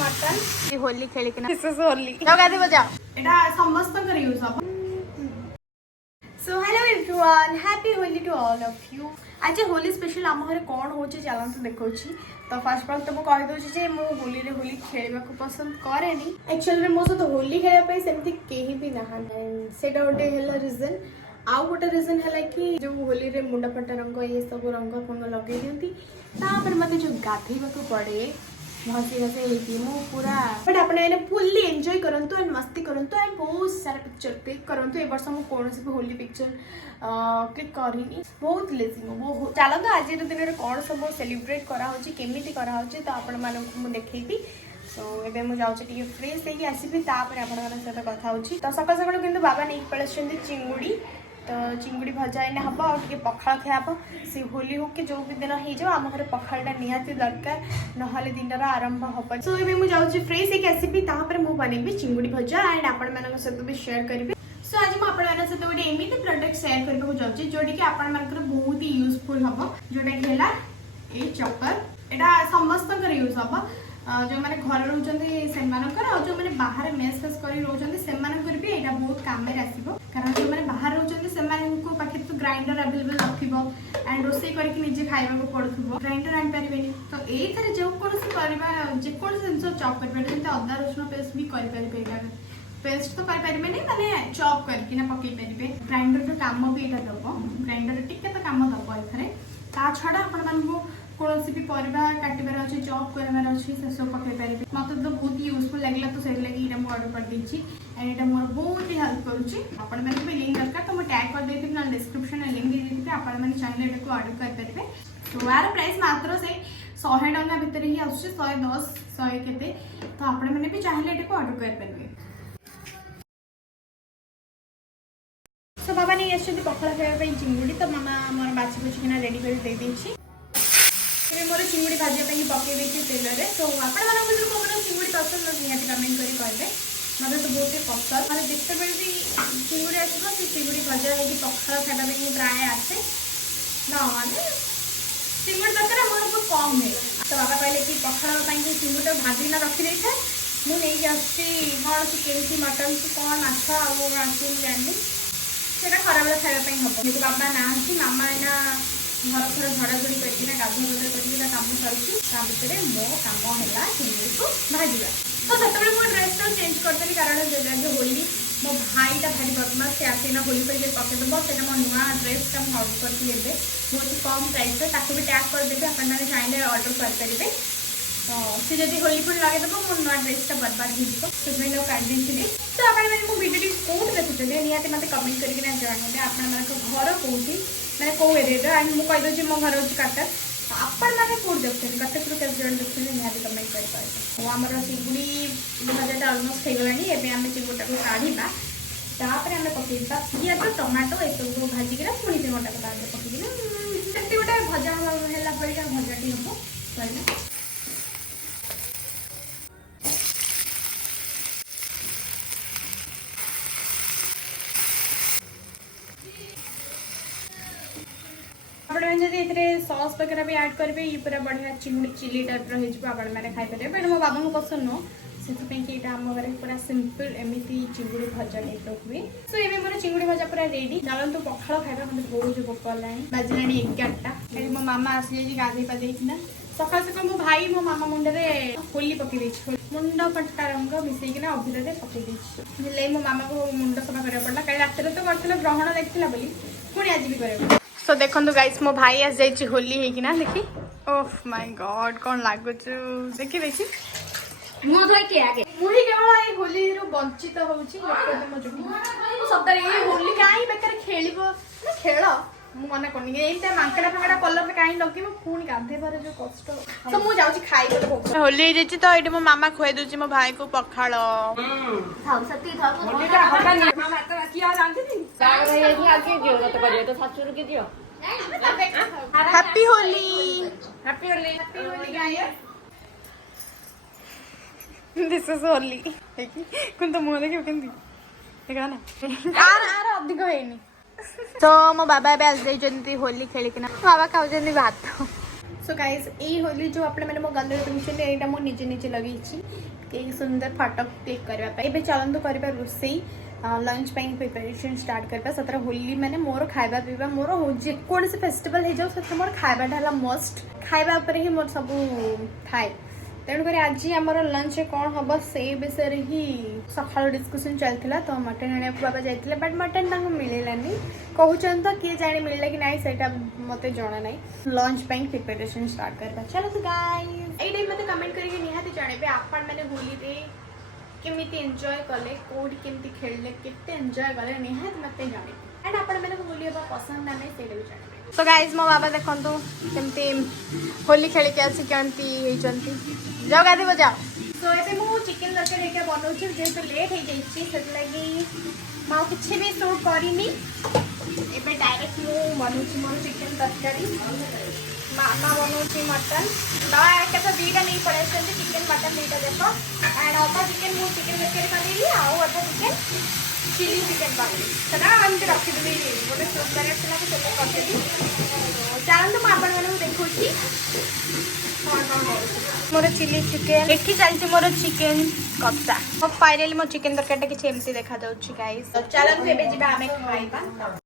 Mutton Holi खेली कि होली गाधी बजाओ एटा समस्त कर यूज हम। So hello everyone happy Holi to all of you. आज होली स्पेशल आम घरे कौन हो चलते देखा। तो फास्ट फल तो मुझे कहीदे होली रे होली खेलने को पसंद कैनि। एक्चुअली मो सहित होली खेलने सेमती कहीं भी ना से गोटे रिजन। आउ गोटे रिजन है कि जो होली रे मुंडा फटा रंग ये सब रंग फंग लगे दिखती मत जो गाधेवा पड़े घसी घसी मु पूरा बट आपने फुल्ली एंजॉय करंतु एंड मस्ती करंतु एंड बहुत सारा पिक्चर क्लिक करंतु। ए वर्ष मु कौन भी होली पिक्चर क्लिक करनी बहुत लेजी बहुत चलते आज दिन में कौन सब सेलिब्रेट कराऊँगी केमी कराऊँगी तो आपण मानक मुझे सो एबे मु जाऊँ फ्रेश होगी आसबि सहित कथा होची। तो सकाल सकाल किंतु बाबा नहीं पड़े चिंगुड़ी तो चिंगुड़ी भजा इन हम और पखाड़ खाब से होली हो कि जो भी दिन हो आम घर पखाड़ा निहाती दरकार ना दिन आरंभ हम। सो ये मुझे जाऊँ फ्रेश होगी आसबि मुझे बनैबी चिंगुड़ी भजा एंड आपण मान सहित भी शेयर करी। सो आज मुझे सहित गोटे एमती प्रोडक्ट शेयर करने जाऊँगी जोटा कि आपण बहुत ही यूजफुल हम जोटा कि है चपर यहाँ समस्त यूज हम जो मैंने घर रोचे से जो मैंने बाहर मेस फेस कर रोचे से भी यहाँ बहुत कम आसो कारण जो मैंने बाहर रोचे से पाखे तो ग्राइंडर अवेलेबल रखो एंड रोसे करके खावा पड़ो ग्राइंडर आनीपारे। तो ये जो कौन जेको जिन चॉप कर अदा रसुण पेस्ट भी करें पेस्ट तो करें माने चॉप करके पकई पारे ग्राइंडर काम भी यहाँ दब ग्राइंडर टिके तो कम दब ये ता छड़ा आपण कौन भी परिवा काटार अच्छे चॉप करार अच्छे से सब पकई पारे मत तो बहुत यूजफुल लगे तो से लगे ये ऑर्डर कर देती एंड ये मोर बहुत ही हेल्प करुँच भी लिंक दरकार तो मुझे टैग कर देती ना डिस्क्रिप्शन लिंक दे देती आपने चाहिए ये ऑर्डर करेंगे। तो यार प्राइस मात्र से 100 टंका भितर ही आस 110 100 के तो आपने भी चाहिए ये ऑर्डर करेंगे। तो बाबा नहीं आसुँच पखाड़ खावाई चिंगुड़ी तो मामा मोर बाछी बुछिकिना रेडी कर दे देछि। मोर चिंगुड़ी भाजी पकई देती तेल में। तो आपण कौन चिंगुड़ी पसंद निहाती कमेंट कर कहते मत तो बहुत ही पसंद मतलब जिते बड़े भी चिंगुड़ी आसो से चिंगुड़ी भजा हो पखाड़ खावा प्राय आसे ना चिंगुड़ी दरकार मोर बहुत कम है। तो बाबा कहले कि पखाड़ चिंगुड़ी भाजी ना रखी था मुझे कौन सी केमती मटन की कौन माछ आसी जानी से खरा बेला खावाई हम जेहतु बाबा ना मामा एना घर घर झड़ाझड़ी करके गाधुआ बधा करके कम सर मो कम है चिंगुड़ी को भाजवा। तो से मुझे ड्रेस तो चेंज करदेली कारण जो होली मो भाईटा भारी बदमाश से आसना होली पर पकईदेव से मो नुआ ड्रेसटा मुझे ऑर्डर करती बहुत कम प्राइस भी टैग करदेवी आपने चाहिए ऑर्डर करेंगे। तो सी जब होली फुल लगेदेव मो नुआ ड्रेसटा बर्बाद हो काटी। तो आपको भिडियो कौट देखुं निहती मत कमेंट करके जानते आपण घर कौटी मैंने कौ एरिया एंड मुझे कहीदे मो घर हूँ कटक आपण मैंने कौट देखते कटक रू कैसे जन देखते निहती कमेंट करेंगे। आम चिंगुड़ी भजाटा अलमोस्ट हो गलानी एवं आम चिंगुड़ा को काढ़ा तापर आम पकईदा पिज टमाटो ये सब भाजिकी पुणी चिंगुड़ा को तार पकईना से गोटे भजा है भजाटी हम सर। सॉस वगैरह भी ऐड करेंगे ये पूरा बढ़िया चिंगुड़ी चिली टाइप रही खाईपारे बट मो बाबा को पसंद नो से आम घर पूरा सिंपल एमती चिंगुड़ी भजा टाइप हुए। सो ये मोर चिंगुड़ी भजा पूरा रेडी चलते पखाड़ खाଇବା मतलब बहुत भोक कलानी बाजिला 11टा कहीं मो मामा आसी गाधे पादेना सकाल सकाल मो भाई मो मामा मुंडे होली पकई मुंड फटा रंग मिसेकिना अभिर पकई मो मामा को मुंड सफा करा पड़ा कल रात तो कर ग्रहण देखला पुणी आज भी कर। सो देखो गाइस मो भाई आज जाइए होली होना देखी ओह माय गॉड कौन लगुच देखी देखी मुझे केवल होली वंचित होली कहीं बेकार खेल खेल मन कर मांकड़ा फांकड़ा कलर कहीं लगे पुणी गाधेबार जो कष्ट। तो मुझे खाई होली जाइए तो ये मो मामा खुआई दूसरी मो भाई को पखाड़ happy Holi happy Holi happy Holi this is Holi कुन तो मुह देखियो केंदी देखा ना आर अधिक हेनी। तो मो बाबा आज होली खेलिकिना बाबा खाऊँ भात सो गाइज ये होली जो आपने मैंने मो गलरे देखुछन एटा मो निजे निजे लगेछि के सुंदर फोटो क्लिक करबा पे एबे चलंतु करबा रोसई लंच पाइन प्रिपरेशन स्टार्ट करबा सतरा होली माने मोर खाइबा पीबा मोर जे कोन से फेस्टिवल हे जाउ सतरा मोर खाइबा ढाला मस्ट खाइबा ऊपर ही मोर सब थाए तेणुक आज आमर लंच कौन हम से विषय ही सका डिस्कसन चलता तो मटन आने बाबा जाते बट मटन मिललानी कहते तो किए जाने मिलला कि ना से मत जना ना लंच प्रिपरेशन स्टार्ट करवा चलो तो गाइस ये मत कमेंट करके निहाती जानबे आपण मैंने होली रे केमी एंजॉय कले कौट केमी खेलले केते एंजॉय कले निहाती मत जानबे एंड आपण मैंने होली हम पसंद ना नहीं से भी जानबे तो गाइस मो बाबा देखंतु केमती होली खेल के आसी केमती हेचंती जाओ गादी बजाओ तो एबे मु चिकन तरकारी हेका बनौछि जेतो लेट हे जाइछि सेत लागि माउ किछि भी शूट करिनी एबे डायरेक्ट मु बनौछि मोर चिकन तरकारी मामा बनौछि मटन बा एकटा बीटा नहीं पड़े सेंती चिकन मटन बीटा देखो एंड अधा चिकन मु चिकन तरकारी बनेली आ अधा चिकन चिली चिकन बनेली सदा हम रखि देली गोटे शूट करे छला के सेट कर देली चलंतु मु आपण माने देखौछि मोर चिली चिकेन एठी चलती मोर चिकेन कप्सा अब फाइनली मो चिकेन तरकारीटा किछि एमती देखा जाउछि गाइस तो चलन एबे जिबा हमें खाइबा